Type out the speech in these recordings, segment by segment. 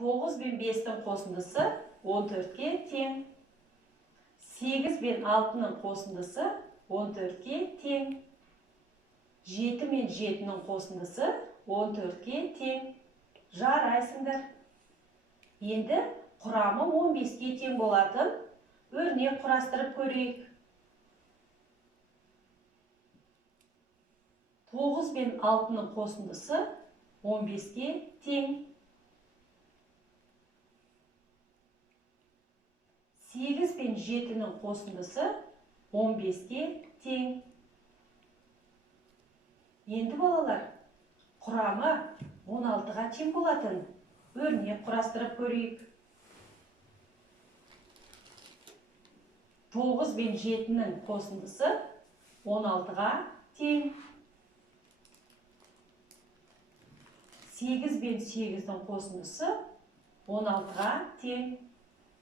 9 бен 5-тің қосындысы 14-ке тең. 8 бен 6-ның қосындысы 14-ке тең. 7 мен 7-ның қосындысы 14-ке тең. Жарайсыңдар. Енді құрамы 15-ке тең болатын өрнек құрастырып көрейік. 9 бен 6-ның қосындысы 15-ке тең. 8 бен 7-ның қосындысы 15-ке тең. Енді балалар, құрамы 16-ға тең болатын өрнек құрастырып көрейік. 9 бен 7-ның қосындысы 16-ға тең. 8 бен 8-дің қосындысы 16-ға тең.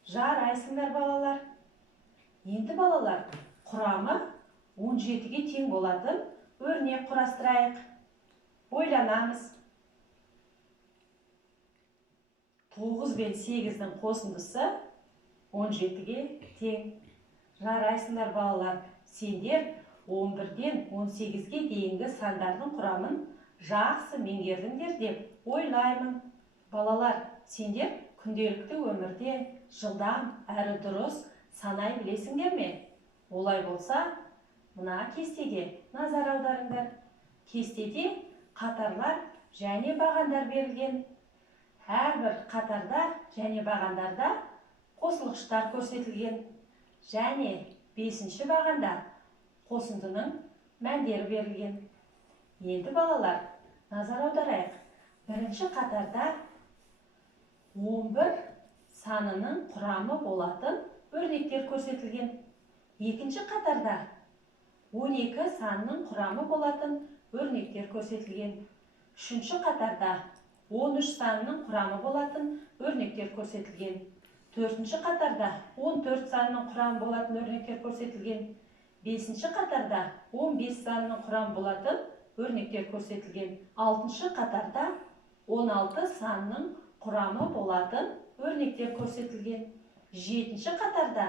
Жарайсыңдар балалар. Енді балалар, құрамы 17-ге тең болатын өрнек құрастырайық. Ойланамыз. 9 бен 8-дің қосындысы 17-ге тең. Жарайсыңдар балалар. Сендер 11-ден 18-ге дейінгі сандардың құрамын жақсы меңгердіңдер деп ойлаймын. Балалар, сендер күнделікті өмірде жылдам әрі дұрыс санай білесіңдер ме? Олай болса, мына кестеге назар аударыңдар. Кестеде қатарлар және бағандар берілген. Әрбір қатарда және бағандарда қосылғыштар көрсетілген. Және 5-ші бағанда қосындының мәндері берілген. Енді балалар, назар аударайық. 1-ші қатарда 11 санының құрамы болатын өрнектер көрсетілген. 2-ші қатарда 12 санының құрамы болатын өрнектер көрсетілген. 3-ші қатарда 13 санының құрамы болатын өрнектер көрсетілген. 4-ші қатарда 14 санының құрамы болатын өрнектер көрсетілген. 5-ші қатарда 15 санының құрамы болатын өрнектер көрсетілген. 6-ші қатарда 16 санының құрамы болатын өрнектер көрсетілген. 7-ші қатарда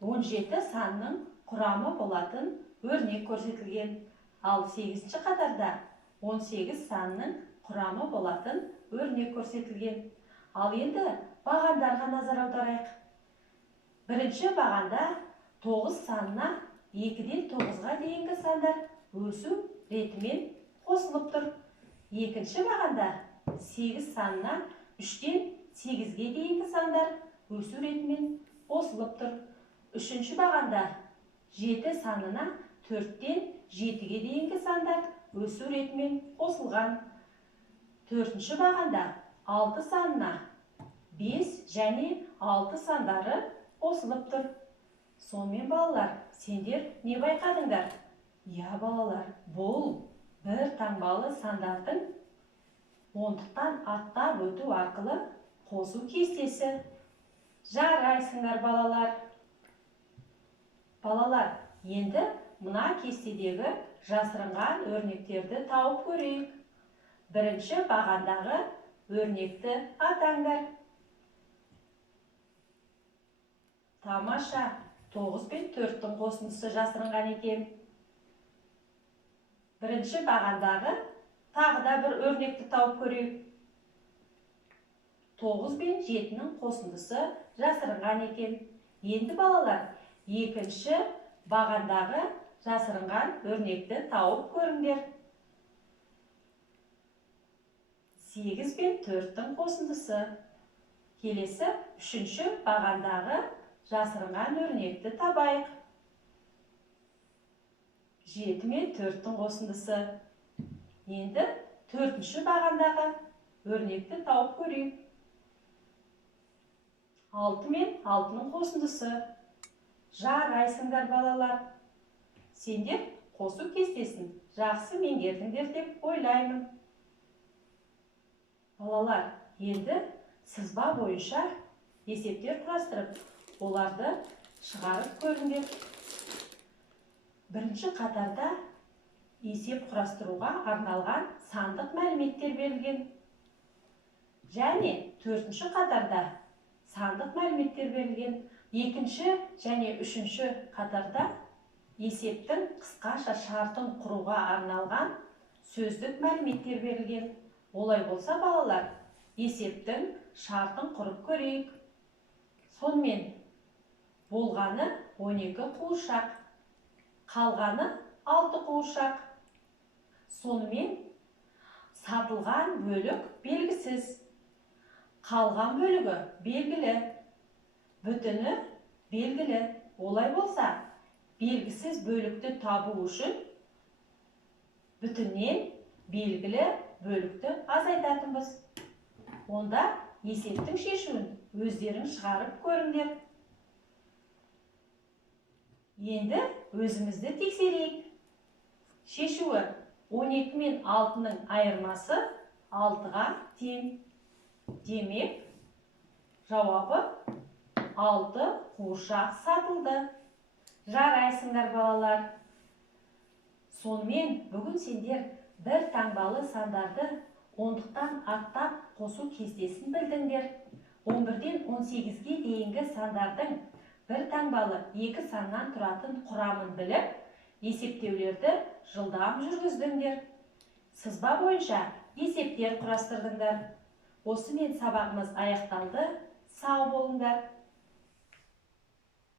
17 санның құрамы болатын өрнек көрсетілген. Ал 8-ші қатарда 18 санның құрамы болатын өрнек көрсетілген. Ал енді бағандарға назар аударайық. 1-ші бағанда 9 санына 2-ден 9-ға дейінгі сандар өсу ретімен қосылып тұр. 2-ші бағанда 8 санына 3-ден 8-ге дейінгі сандар өсу ретімен қосылып тұр. 3-ші бағанда 7 санына 4-ден 7-ге дейінгі сандар өсу ретімен қосылған. 4-ші бағанда 6 санына 5 және 6 сандары қосылып тұр. Сонымен балалар, сендер не байқадыңдар? Я балалар, бұл бір таңбалы сандардың ондықтан аттап өту арқылы қосу кестесі. Жарайсыңдар балалар. Балалар, енді мына кестедегі жасырынған өрнектерді тауып көрейік. 1-ші бағандағы өрнекті атаңдар. Тамаша, 9 бен 4-тің қосындысы жасырынған екен. 1-ші бағандағы тағы да бір өрнекті тауып көрейік. 9 бен 7-нің қосындысы жасырынған екен. Енді балалар, 2-ші бағандағы жасырынған өрнекті тауып көріңдер. 8 бен 4-тің қосындысы. Келесі 3-ші бағандағы жасырынған өрнекті табайық. 7 мен 4-тің қосындысы. Енді 4-ші бағандағы өрнекті тауып көрейік. 6 мен 6-ның қосындысы. Жарайсыңдар балалар. Сендер қосу кестесін жақсы меңгердіңдер деп ойлаймын. Балалар, енді сызба бойынша есептер құрастырып, оларды шығарып көріңдер. 1-ші қатарда есеп құрастыруға арналған сандық мәліметтер берілген. және 4-ші қатарда сандық мәліметтер берілген. 2-ші және 3-ші қатарда есептің қысқаша шартын құруға арналған сөздік мәліметтер берілген. Олай болса, балалар, есептің шартын құрып көрейік. Сонымен болғаны 12 қуыршақ, қалғаны 6 қуыршақ. Сонымен сатылған бөлік белгісіз, қалған бөлігі белгілі, бүтіні белгілі. Олай болса, белгісіз бөлікті табу үшін бүтіннен белгілі бөлікті азайтатынбыз. Онда есептің шешуін өздерің шығарып көріңдер. Енді өзімізді тексерейік. Шешуі 12 мен 6-ның айырмасы 6-ға тең. Демек, жауабы 6 қуыршақ сатылды. Жарайсыңдар, балалар. Сонымен бүгін сендер бір таңбалы сандарды ондықтан аттап қосу кестесін білдіңдер. 11-ден 18-ге дейінгі сандардың бір таңбалы екі саннан тұратын құрамын біліп, есептеулерді жылдам жүргіздіңдер. Сызба бойынша есептер құрастырдыңдар. Осымен сабағымыз аяқталды. Сау болыңдар.